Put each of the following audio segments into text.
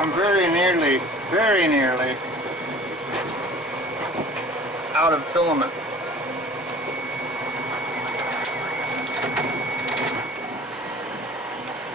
I'm very nearly out of filament.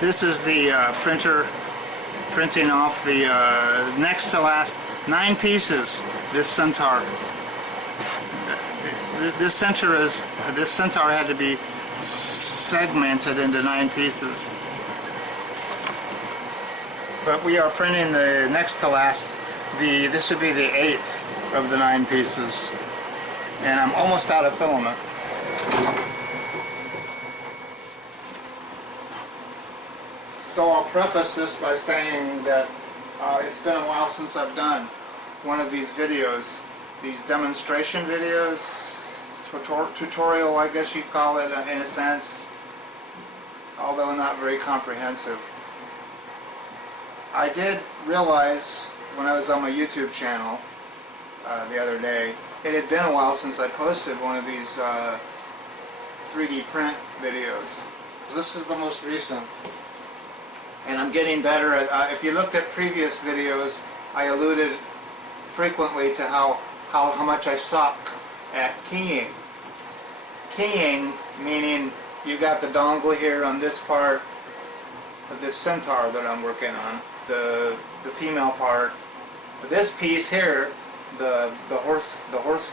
This is the printer printing off the next to last 9 pieces. This centaur. This centaur had to be segmented into 9 pieces. But we are printing the next to last. This would be the 8th of the 9 pieces, and I'm almost out of filament. So I'll preface this by saying that it's been a while since I've done one of these videos, these demonstration videos, tutorial I guess you'd call it in a sense, although not very comprehensive. I did realize when I was on my YouTube channel the other day, it had been a while since I posted one of these 3D print videos. This is the most recent. And I'm getting better at, if you looked at previous videos, I alluded frequently to how much I suck at keying. Keying meaning you got the dongle here on this part of this centaur that I'm working on, the female part. This piece here, the horse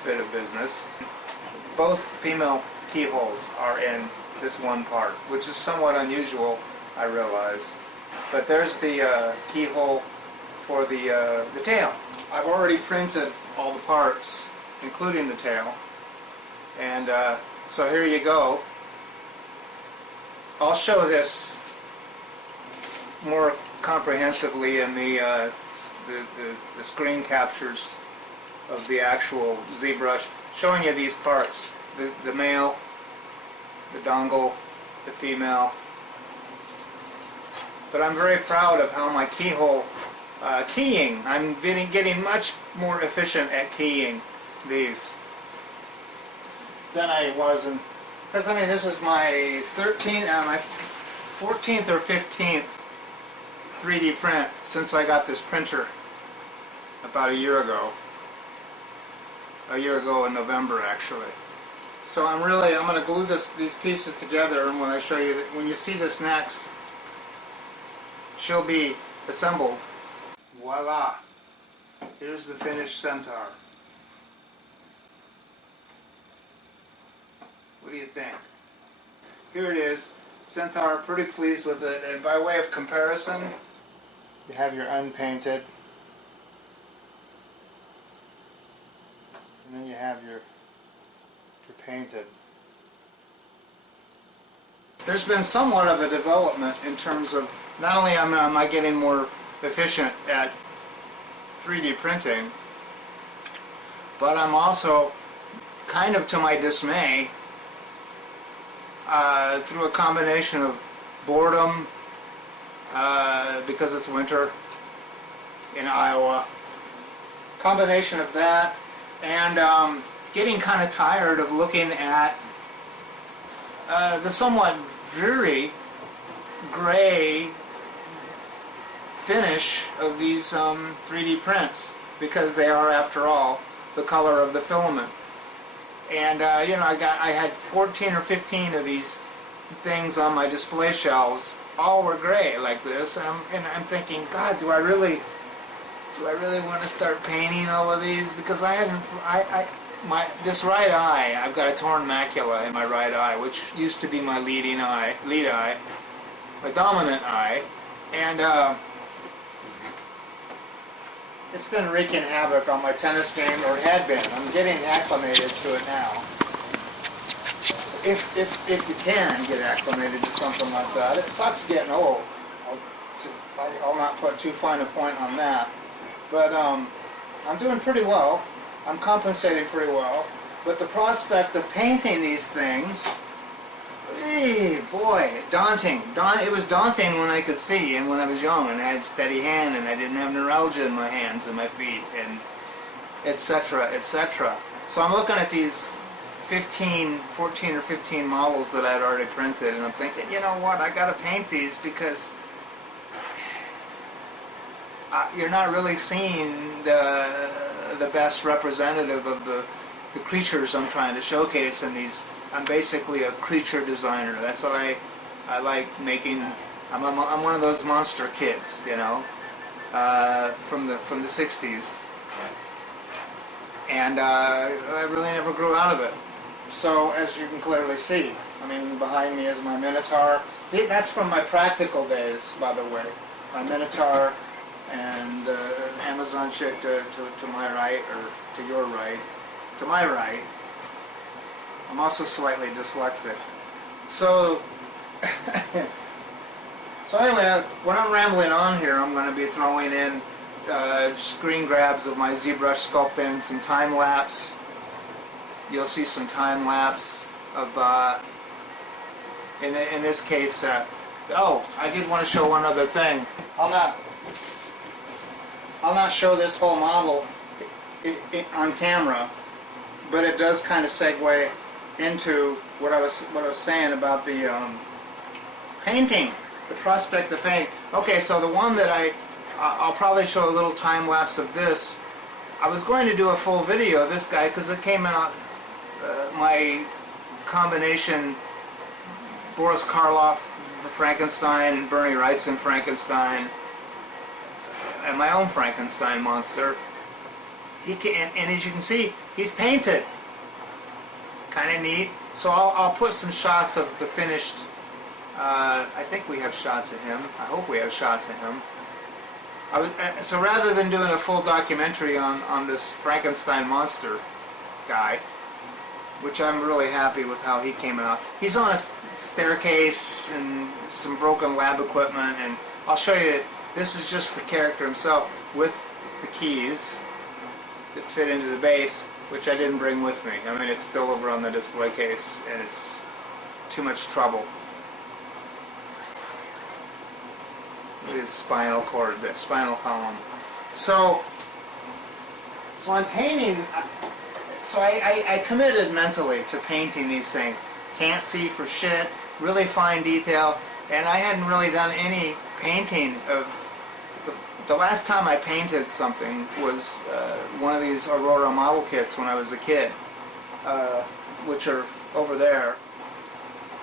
bit of business, both female keyholes are in this one part, which is somewhat unusual, I realize. But there's the keyhole for the tail. I've already printed all the parts, including the tail. And so here you go. I'll show this more comprehensively in the screen captures of the actual ZBrush, showing you these parts. The male, the dongle, the female. But I'm very proud of how my keyhole keying. I'm getting much more efficient at keying these than I was in. Because I mean, this is my 14th or 15th 3D print since I got this printer about a year ago. A year ago in November, actually. So I'm going to glue these pieces together, and when I show you, when you see this next, she'll be assembled. Voila! Here's the finished centaur. What do you think? Here it is. Centaur, pretty pleased with it. And by way of comparison, you have your unpainted. And then you have your painted. There's been somewhat of a development in terms of not only am I getting more efficient at 3D printing, but I'm also, kind of to my dismay, through a combination of boredom, because it's winter in Iowa, combination of that, and getting kind of tired of looking at the somewhat dreary gray finish of these 3D prints, because they are, after all, the color of the filament. And you know, I had 14 or 15 of these things on my display shelves. All were gray like this, and I'm thinking, God, do I really want to start painting all of these? Because this right eye, I've got a torn macula in my right eye, which used to be my lead eye, my dominant eye, and it's been wreaking havoc on my tennis game, or had been. I'm getting acclimated to it now. If you can get acclimated to something like that. It sucks getting old. I'll not put too fine a point on that. But I'm doing pretty well. I'm compensating pretty well. But the prospect of painting these things, boy, daunting. It was daunting when I could see, and when I was young, and I had steady hand, and I didn't have neuralgia in my hands and my feet, and etc., etc. So I'm looking at these 14 or 15 models that I'd already printed, and I'm thinking, you know what, I gotta paint these, because you're not really seeing the best representative of the creatures I'm trying to showcase in these. I'm basically a creature designer. That's what I like making. I'm one of those monster kids, you know, from the 60s, and I really never grew out of it. So as you can clearly see, I mean, behind me is my Minotaur. That's from my practical days, by the way. My Minotaur and Amazon chick to my right, or to your right, to my right. I'm also slightly dyslexic. So, so anyway, when I'm rambling on here, I'm going to be throwing in screen grabs of my ZBrush sculpting, some time lapse. You'll see some time lapse of, in this case, oh, I did want to show one other thing. I'll not show this whole model on camera, but it does kind of segue into what I was saying about the painting, the prospect of painting. Okay, so the one that I'll probably show a little time lapse of this. I was going to do a full video of this guy because it came out. My combination Boris Karloff for Frankenstein and Bernie Wrightson Frankenstein and my own Frankenstein monster. And as you can see, he's painted. Kind of neat. So I'll put some shots of the finished. I think we have shots of him. I hope we have shots of him. So rather than doing a full documentary on this Frankenstein monster guy, which I'm really happy with how he came out. He's on a staircase and some broken lab equipment, and I'll show you. This is just the character himself with the keys that fit into the base, which I didn't bring with me. I mean, it's still over on the display case, and it's too much trouble. Look at his spinal cord, the spinal column. So I'm painting. So I committed mentally to painting these things. Can't see for shit, really fine detail, and I hadn't really done any painting of. The last time I painted something was one of these Aurora model kits when I was a kid, which are over there.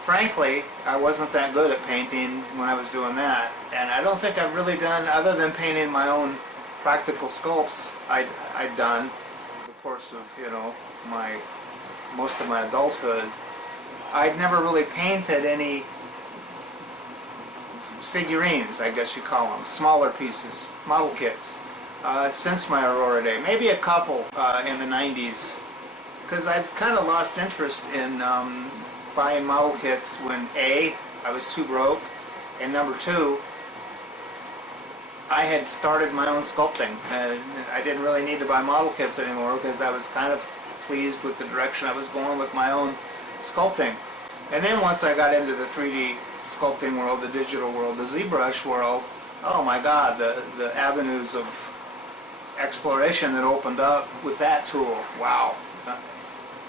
Frankly, I wasn't that good at painting when I was doing that, and I don't think I've really done, other than painting my own practical sculpts I'd done over the course of, you know, most of my adulthood. I'd never really painted any figurines, I guess you call them, smaller pieces, model kits, since my Aurora day. Maybe a couple in the 90s, because I'd kind of lost interest in buying model kits when A, I was too broke, and number two, I had started my own sculpting. I didn't really need to buy model kits anymore because I was kind of pleased with the direction I was going with my own sculpting. And then once I got into the 3D sculpting world, the digital world, the ZBrush world, oh my God, the avenues of exploration that opened up with that tool, wow.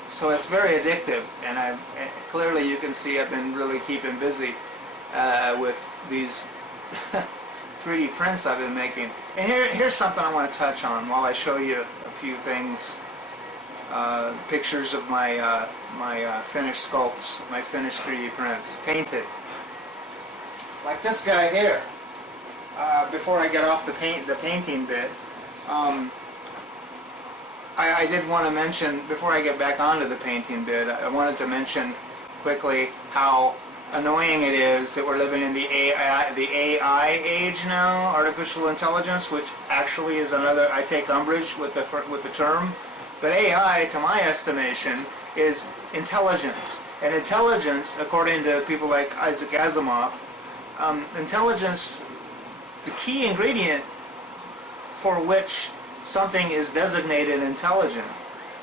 So it's very addictive, and clearly you can see I've been really keeping busy with these 3D prints I've been making. And here's something I want to touch on while I show you a few things. Pictures of my finished sculpts, my finished 3D prints, painted. Like this guy here. Before I get off the painting bit, I did want to mention, before I get back onto the painting bit, I wanted to mention quickly how annoying it is that we're living in the AI age now, artificial intelligence, which actually is another, I take umbrage with the term. But AI, to my estimation, is intelligence. And intelligence, according to people like Isaac Asimov, intelligence, the key ingredient for which something is designated intelligent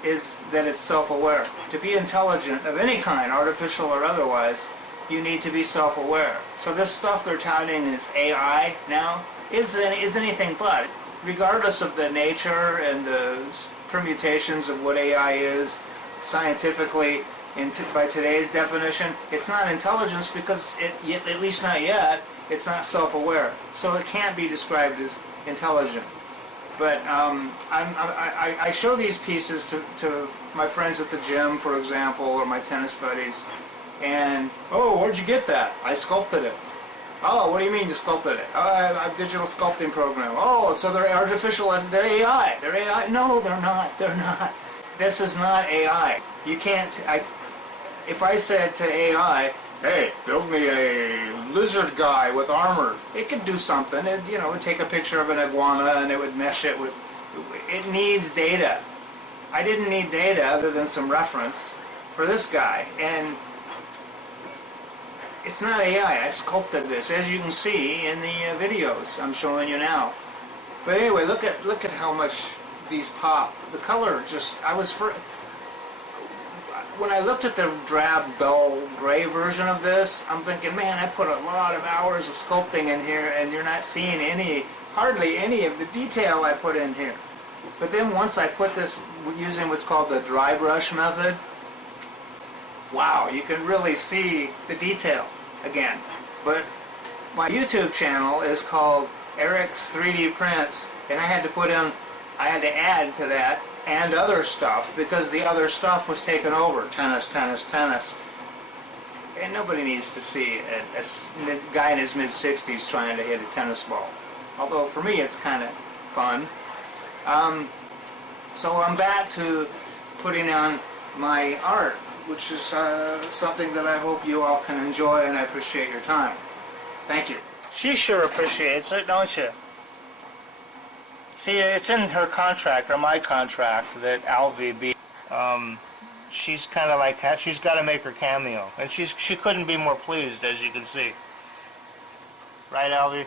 is that it's self-aware. To be intelligent of any kind, artificial or otherwise, you need to be self-aware. So this stuff they're touting as AI now is anything but. Regardless of the nature and the permutations of what AI is scientifically, by today's definition, it's not intelligence because at least not yet, It's not self-aware, so it can't be described as intelligent. But I show these pieces to my friends at the gym, for example, or my tennis buddies, and, oh, where'd you get that? I sculpted it. Oh, what do you mean you sculpted it? Oh, I have a digital sculpting program. Oh, so they're artificial, they're AI. They're AI. No, they're not. They're not. This is not AI. You can't, if I said to AI, hey, build me a lizard guy with armor, it could do something. It, you know, it would take a picture of an iguana and it would mesh it with, it needs data. I didn't need data other than some reference for this guy. And it's not AI. I sculpted this, as you can see in the videos I'm showing you now. But anyway, look at how much these pop. The color just, when I looked at the drab, dull, gray version of this, I'm thinking, man, I put a lot of hours of sculpting in here, and you're not seeing hardly any of the detail I put in here. But then once I put this using what's called the dry brush method, wow, you can really see the detail again. But my YouTube channel is called Eric's 3D Prints, and I had to add to that and other stuff because the other stuff was taken over. Tennis, tennis, tennis. And nobody needs to see a guy in his mid-60s trying to hit a tennis ball. Although for me it's kind of fun. So I'm back to putting on my art, which is something that I hope you all can enjoy, and I appreciate your time. Thank you. She sure appreciates it, don't you? See, it's in her contract, or my contract, that Alvy be. She's kind of like, she's got to make her cameo, and she couldn't be more pleased, as you can see. Right, Alvy?